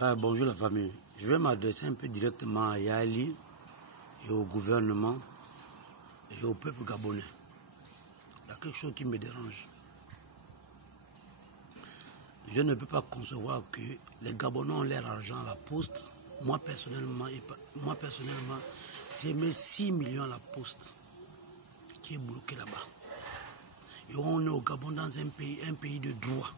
Bonjour la famille. Je vais m'adresser un peu directement à Yali et au gouvernement et au peuple gabonais. Il y a quelque chose qui me dérange. Je ne peux pas concevoir que les Gabonais ont leur argent à la poste. Moi personnellement, j'ai mis 6 millions à la poste qui est bloqué là-bas. Et on est au Gabon dans un pays de droit.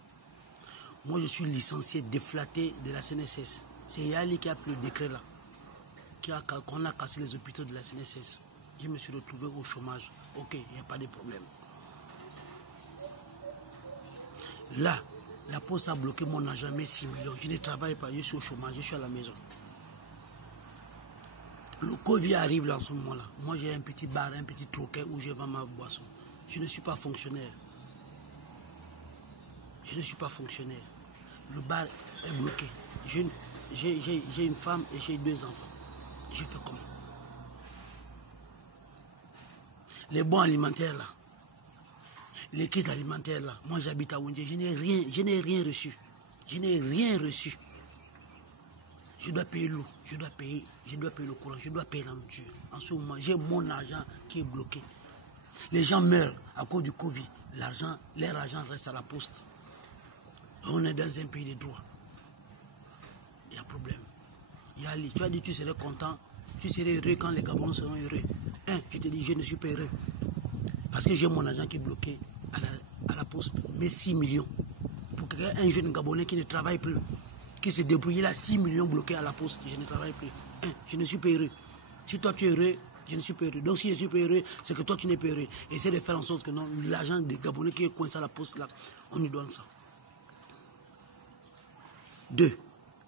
Moi, je suis licencié, déflaté de la CNSS. C'est Yali qui a pris le décret là, qu'on a cassé les hôpitaux de la CNSS. Je me suis retrouvé au chômage. Ok, il n'y a pas de problème. Là, la poste a bloqué mon argent, mes 6 millions. Je ne travaille pas, je suis au chômage, je suis à la maison. Le Covid arrive là en ce moment-là. Moi, j'ai un petit bar, un petit troquet où je vends ma boisson. Je ne suis pas fonctionnaire. Je ne suis pas fonctionnaire. Le bar est bloqué. J'ai une femme et j'ai 2 enfants. Je fais comment? Les bons alimentaires là, les kits alimentaires là, moi j'habite à Wendje, je n'ai rien reçu. Je n'ai rien reçu. Je dois payer l'eau, je dois payer le courant, je dois payer la nourriture. En ce moment, j'ai mon argent qui est bloqué. Les gens meurent à cause du Covid. Leur argent reste à la poste. On est dans un pays de droit. Il y a problème. Yali, tu as dit que tu serais content, tu serais heureux quand les Gabonais seront heureux. Je te dis, je ne suis pas heureux. Parce que j'ai mon argent qui est bloqué à la poste. Mais 6 millions. Pour un jeune Gabonais qui ne travaille plus, qui se débrouille là, 6 millions bloqués à la poste, je ne travaille plus. Je ne suis pas heureux. Si toi tu es heureux, je ne suis pas heureux. Donc si je suis pas heureux, c'est que toi tu n'es pas heureux. Essaie de faire en sorte que non, l'argent des Gabonais qui est coincé à la poste là, on lui donne ça. 2.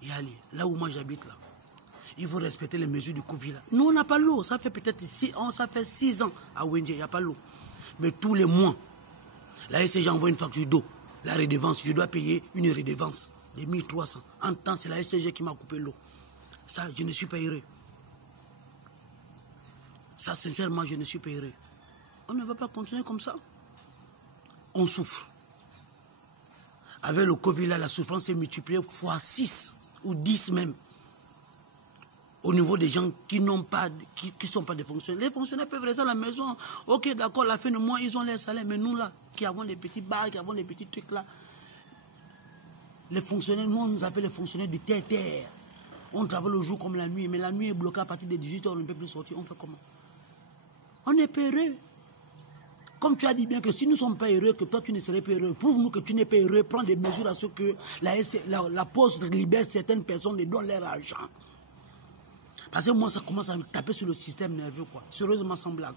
Yali, là où moi j'habite là, il faut respecter les mesures du Covid là. Nous on n'a pas l'eau, ça fait peut-être 6 ans à Wendje, il n'y a pas l'eau. Mais tous les mois, la SCG envoie une facture d'eau, la redevance, je dois payer une redevance de 1300. En temps, c'est la SCG qui m'a coupé l'eau. Ça, je ne suis pas heureux. Ça, sincèrement, je ne suis pas heureux. On ne va pas continuer comme ça. On souffre. Avec le Covid là, la souffrance s'est multipliée fois 6 ou 10 même. Au niveau des gens qui n'ont pas, qui sont pas des fonctionnaires. Les fonctionnaires peuvent rester à la maison. Ok, d'accord, à la fin du mois, ils ont leur salaire. Mais nous là, qui avons des petits bars, qui avons des petits trucs là, les fonctionnaires, nous on nous appelle les fonctionnaires du terre-terre. On travaille le jour comme la nuit, mais la nuit est bloquée à partir de 18h, on ne peut plus sortir. On fait comment? On est pas heureux. Comme tu as dit bien que si nous ne sommes pas heureux, que toi tu ne serais pas heureux, prouve-nous que tu n'es pas heureux, prends des mesures à ce que la poste libère certaines personnes et donne leur argent. Parce que moi, ça commence à me taper sur le système nerveux, quoi. Sérieusement, sans blague.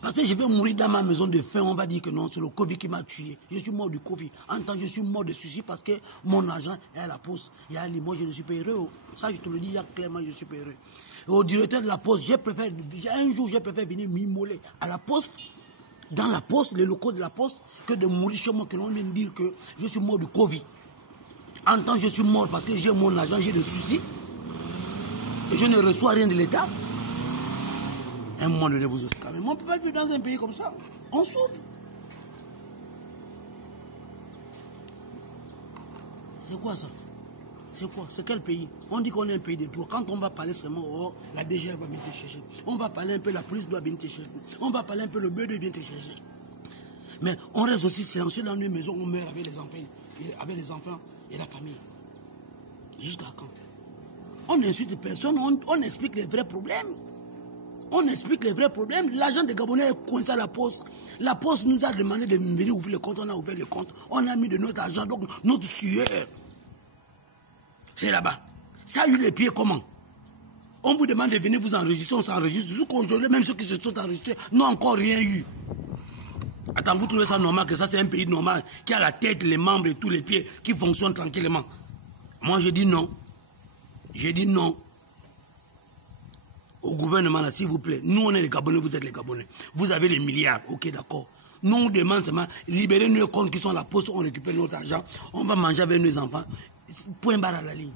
Parce que je vais mourir dans ma maison de faim, on va dire que non, c'est le Covid qui m'a tué. Je suis mort du Covid. En temps, je suis mort de suicide parce que mon argent est à la poste. Moi, je ne suis pas heureux. Ça, je te le dis clairement, je ne suis pas heureux. Et au directeur de la poste, un jour, je préfère venir m'immoler à la poste, dans la poste, les locaux de la poste, que de mourir chez moi, que l'on vienne dire que je suis mort du Covid. En temps, je suis mort parce que j'ai mon argent, j'ai des soucis. Et je ne reçois rien de l'État. À un moment donné, vous osez quand même. On ne peut pas vivre dans un pays comme ça. On souffre. C'est quoi ça? C'est quoi? C'est quel pays? On dit qu'on est un pays de droit. Quand on va parler seulement, oh, la DG va venir te chercher. On va parler un peu, la police doit venir te chercher. On va parler un peu, le BE vient te chercher. Mais on reste aussi silencieux dans une maison, on meurt avec les enfants et la famille. Jusqu'à quand? On n'insulte personne, on explique les vrais problèmes. On explique les vrais problèmes. L'agent des Gabonais est coincé à la poste. La poste nous a demandé de venir ouvrir le compte. On a ouvert le compte. On a mis de notre argent, donc notre sueur. C'est là-bas. Ça a eu les pieds comment? On vous demande de venir vous enregistrer, on s'enregistre. Jusqu'aujourd'hui, même ceux qui se sont enregistrés n'ont encore rien eu. Attends, vous trouvez ça normal que ça c'est un pays normal qui a la tête, les membres et tous les pieds qui fonctionnent tranquillement? Moi je dis non. J'ai dit non. Au gouvernement là, s'il vous plaît. Nous on est les Gabonais, vous êtes les Gabonais. Vous avez les milliards, ok d'accord. Nous on demande seulement, libérez nos comptes qui sont à la poste, on récupère notre argent, on va manger avec nos enfants. Point barre à la ligne.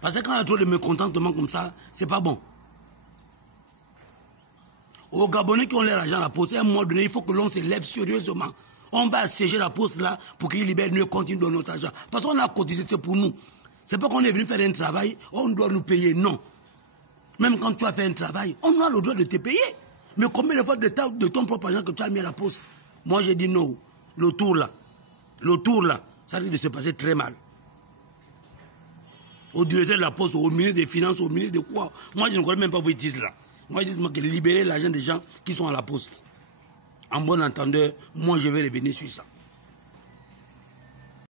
Parce que quand il y a trop de mécontentement comme ça, c'est pas bon. Aux Gabonais qui ont leur argent à la poste, à un moment donné, il faut que l'on se lève sérieusement On va assiéger la poste là pour qu'ils libèrent nos comptes, ils donnent notre argent. Parce qu'on a cotisé, c'est pour nous. C'est pas qu'on est venu faire un travail, on doit nous payer, non. Même quand tu as fait un travail, on a le droit de te payer. Mais combien de fois de ton propre argent que tu as mis à la poste? Moi, j'ai dit non. Le tour là, ça risque de se passer très mal. Au directeur de la poste, au ministre des Finances, au ministre de quoi? Moi, je ne connais même pas vos titres là. Moi, je dis que libérer l'argent des gens qui sont à la poste. En bon entendeur, moi, je vais revenir sur ça.